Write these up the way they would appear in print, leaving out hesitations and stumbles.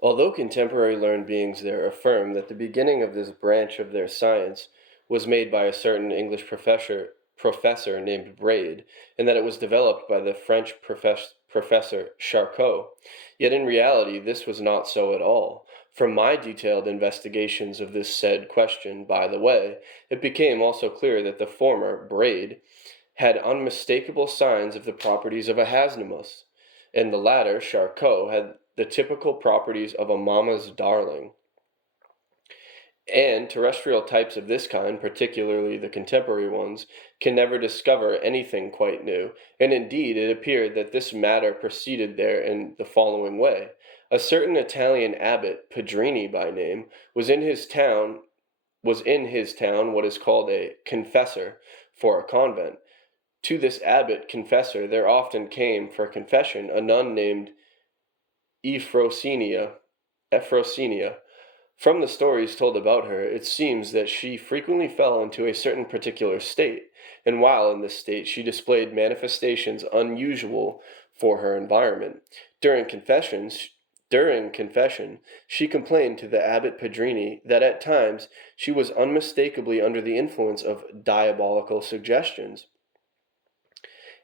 Although contemporary learned beings there affirm that the beginning of this branch of their science was made by a certain English professor named Braid, and that it was developed by the French professor Charcot, yet in reality this was not so at all. From my detailed investigations of this said question, by the way, it became also clear that the former, Braid, had unmistakable signs of the properties of a Hasnamus, and the latter, Charcot, had the typical properties of a mama's darling. And terrestrial types of this kind, particularly the contemporary ones, can never discover anything quite new, and indeed it appeared that this matter proceeded there in the following way. A certain Italian abbot, Pedrini by name, was in his town what is called a confessor for a convent. To this abbot confessor there often came for confession a nun named Ephrosinia. From the stories told about her, it seems that she frequently fell into a certain particular state, and while in this state she displayed manifestations unusual for her environment. During confession, she complained to the abbot Pedrini that at times she was unmistakably under the influence of diabolical suggestions.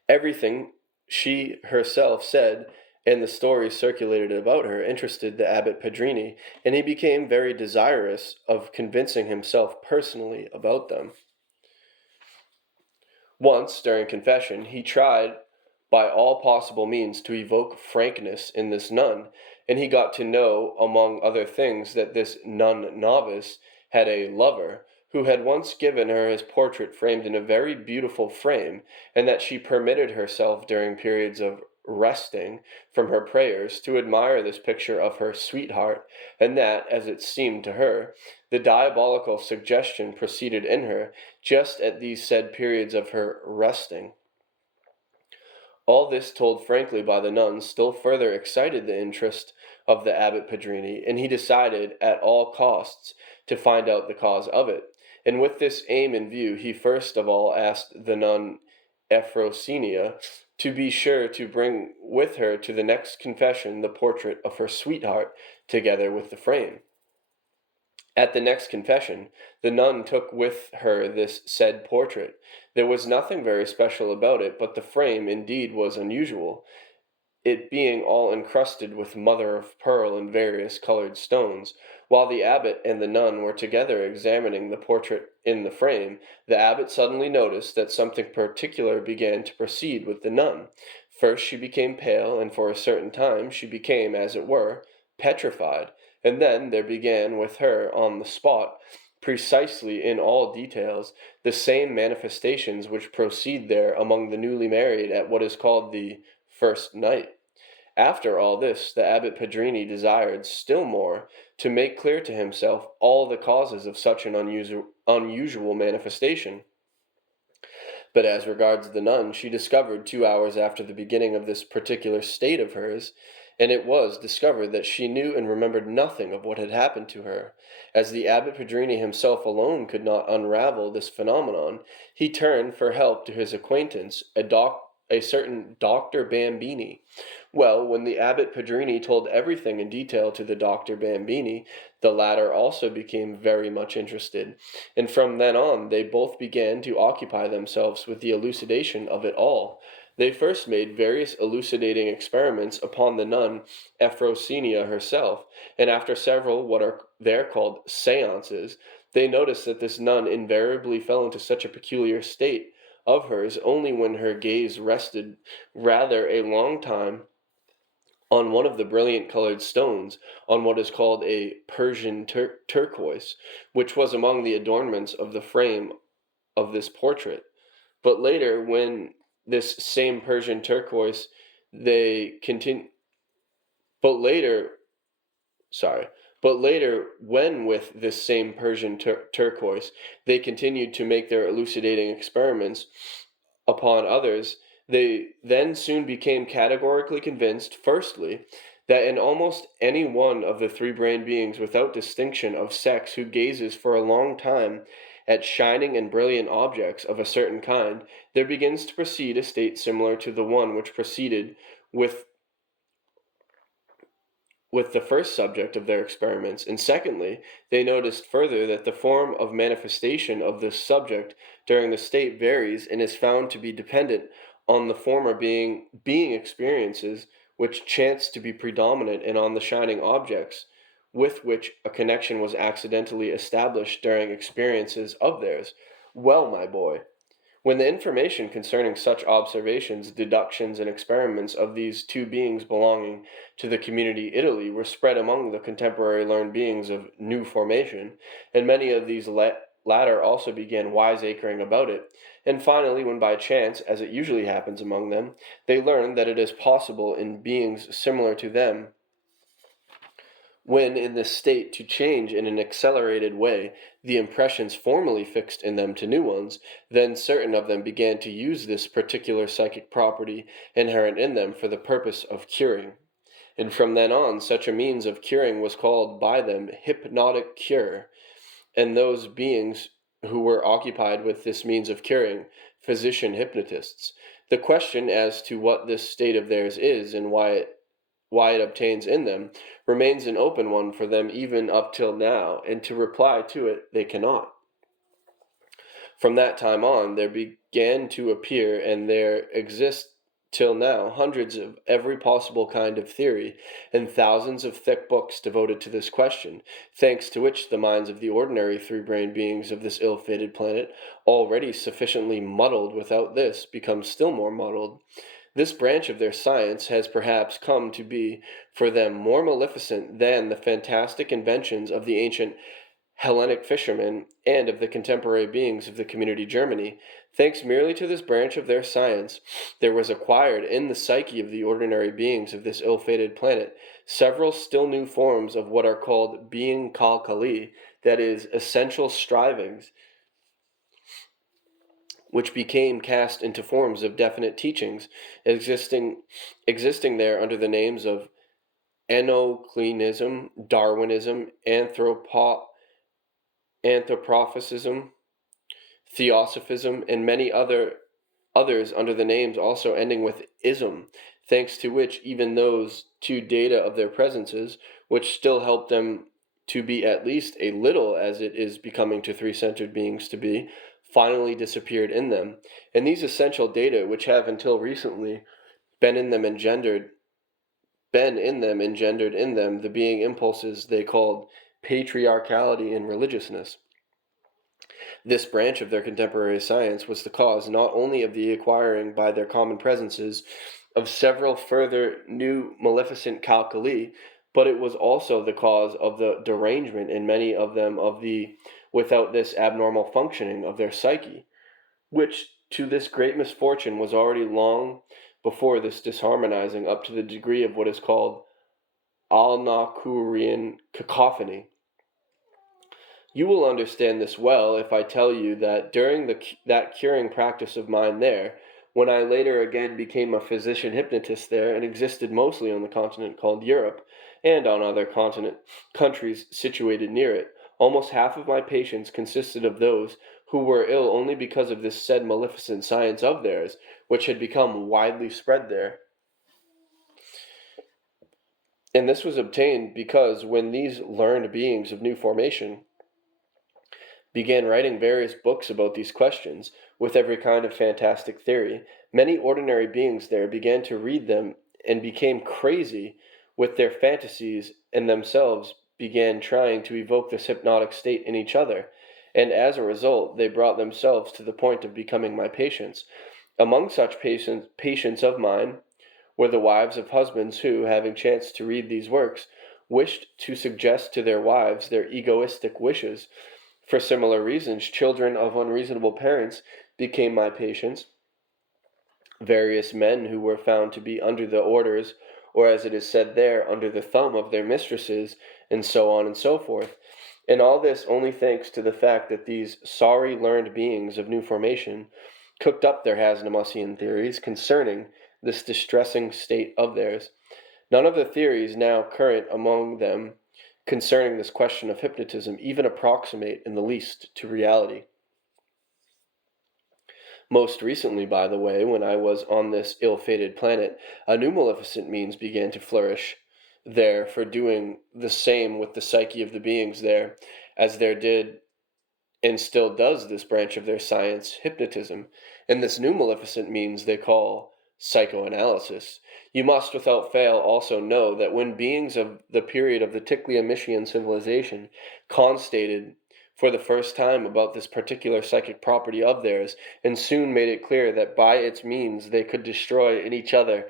Everything she herself said and the stories circulated about her interested the abbot Pedrini, and he became very desirous of convincing himself personally about them. Once, during confession, he tried by all possible means to evoke frankness in this nun, and he got to know, among other things, that this nun novice had a lover who had once given her his portrait framed in a very beautiful frame, and that she permitted herself during periods of resting from her prayers to admire this picture of her sweetheart, and that, as it seemed to her, the diabolical suggestion proceeded in her just at these said periods of her resting. All this, told frankly by the nuns, still further excited the interest of the abbot Pedrini, and he decided at all costs to find out the cause of it. And with this aim in view, he first of all asked the nun Ephrosinia to be sure to bring with her to the next confession the portrait of her sweetheart, together with the frame. At the next confession, the nun took with her this said portrait. There was nothing very special about it, but the frame indeed was unusual, it being all encrusted with mother of pearl and various colored stones. While the abbot and the nun were together examining the portrait in the frame, the abbot suddenly noticed that something particular began to proceed with the nun. First she became pale, and for a certain time she became, as it were, petrified, and then there began with her on the spot, precisely in all details, the same manifestations which proceed there among the newly married at what is called the first night. After all this, the abbot Pedrini desired still more to make clear to himself all the causes of such an unusual manifestation. But as regards the nun, she discovered 2 hours after the beginning of this particular state of hers, and it was discovered that she knew and remembered nothing of what had happened to her. As the abbot Pedrini himself alone could not unravel this phenomenon, he turned for help to his acquaintance, a certain Dr. Bambini. Well, when the abbot Pedrini told everything in detail to the Dr. Bambini, the latter also became very much interested, and from then on they both began to occupy themselves with the elucidation of it all. They first made various elucidating experiments upon the nun Ephrosinia herself, and after several what are there called seances, they noticed that this nun invariably fell into such a peculiar state of hers only when her gaze rested rather a long time on one of the brilliant colored stones, on what is called a Persian turquoise, which was among the adornments of the frame of this portrait. But later, when this same Persian turquoise, they continue. But later, sorry. But later, when with this same Persian turquoise, they continued to make their elucidating experiments upon others, they then soon became categorically convinced, firstly, that in almost any one of the three-brained beings without distinction of sex who gazes for a long time at shining and brilliant objects of a certain kind, there begins to proceed a state similar to the one which proceeded with with the first subject of their experiments, and secondly, they noticed further that the form of manifestation of this subject during the state varies and is found to be dependent on the former being experiences which chance to be predominant and on the shining objects with which a connection was accidentally established during experiences of theirs. Well, my boy, when the information concerning such observations, deductions, and experiments of these two beings belonging to the community Italy were spread among the contemporary learned beings of new formation, and many of these latter also began wiseacring about it, and finally, when by chance, as it usually happens among them, they learned that it is possible in beings similar to them when in this state to change in an accelerated way the impressions formerly fixed in them to new ones, then certain of them began to use this particular psychic property inherent in them for the purpose of curing. And from then on, such a means of curing was called by them hypnotic cure, and those beings who were occupied with this means of curing, physician hypnotists. The question as to what this state of theirs is and why it obtains in them, remains an open one for them even up till now, and to reply to it they cannot. From that time on, there began to appear, and there exist till now, hundreds of every possible kind of theory, and thousands of thick books devoted to this question, thanks to which the minds of the ordinary three-brained beings of this ill-fated planet, already sufficiently muddled without this, become still more muddled. This branch of their science has perhaps come to be for them more maleficent than the fantastic inventions of the ancient Hellenic fishermen and of the contemporary beings of the community Germany. Thanks merely to this branch of their science, there was acquired in the psyche of the ordinary beings of this ill-fated planet several still new forms of what are called being kalkali, that is, essential strivings, which became cast into forms of definite teachings, existing there under the names of Anoclenism, Darwinism, Anthropophysicism, Theosophism, and many others under the names also ending with ism, thanks to which even those two data of their presences, which still help them to be at least a little as it is becoming to three-centered beings to be, finally disappeared in them. And these essential data, which have until recently been in them engendered in them the being impulses they called patriarchality and religiousness. This branch of their contemporary science was the cause not only of the acquiring by their common presences of several further new maleficent calculi, but it was also the cause of the derangement in many of them of the without this abnormal functioning of their psyche, which to this great misfortune was already long before this disharmonizing up to the degree of what is called Alnacurian cacophony. You will understand this well if I tell you that during that curing practice of mine there, when I later again became a physician hypnotist there and existed mostly on the continent called Europe, and on other countries situated near it, almost half of my patients consisted of those who were ill only because of this said maleficent science of theirs, which had become widely spread there. And this was obtained because when these learned beings of new formation began writing various books about these questions, with every kind of fantastic theory, many ordinary beings there began to read them and became crazy with their fantasies and themselves began trying to evoke this hypnotic state in each other, and as a result they brought themselves to the point of becoming my patients. Among such patients of mine were the wives of husbands who, having chanced to read these works, wished to suggest to their wives their egoistic wishes. For similar reasons, children of unreasonable parents became my patients. Various men who were found to be under the orders, or as it is said there, under the thumb of their mistresses, and so on and so forth. And all this only thanks to the fact that these sorry learned beings of new formation cooked up their Hasnamussian theories concerning this distressing state of theirs. None of the theories now current among them concerning this question of hypnotism even approximate in the least to reality. Most recently, by the way, when I was on this ill-fated planet, a new maleficent means began to flourish there for doing the same with the psyche of the beings there, as there did and still does this branch of their science, hypnotism, and this new maleficent means they call psychoanalysis. You must without fail also know that when beings of the period of the Ticleomitian civilization constated for the first time about this particular psychic property of theirs, and soon made it clear that by its means they could destroy in each other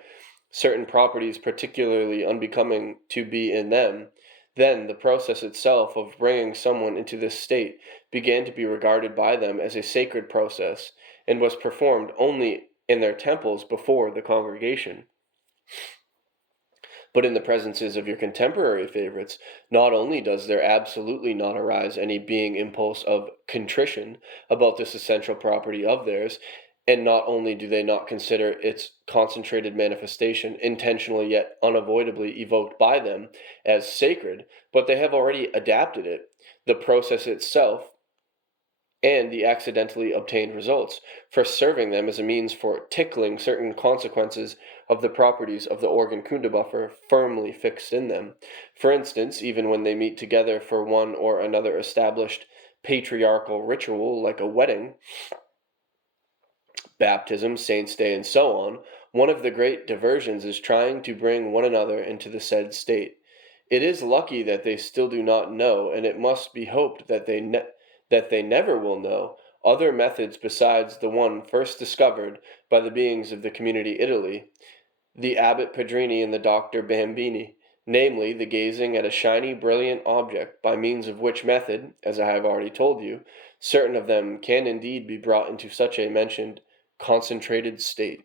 certain properties particularly unbecoming to be in them, then the process itself of bringing someone into this state began to be regarded by them as a sacred process, and was performed only in their temples before the congregation. But in the presences of your contemporary favorites, not only does there absolutely not arise any being impulse of contrition about this essential property of theirs, and not only do they not consider its concentrated manifestation, intentionally yet unavoidably evoked by them, as sacred, but they have already adapted it, the process itself, and the accidentally obtained results, for serving them as a means for tickling certain consequences of the properties of the organ kundabuffer firmly fixed in them. For instance, even when they meet together for one or another established patriarchal ritual like a wedding, baptism, saint's day, and so on, one of the great diversions is trying to bring one another into the said state. It is lucky that they still do not know, and it must be hoped that they never will know, other methods besides the one first discovered by the beings of the community Italy, the Abbot Pedrini and the Doctor Bambini, namely the gazing at a shiny, brilliant object, by means of which method, as I have already told you, certain of them can indeed be brought into such a mentioned concentrated state.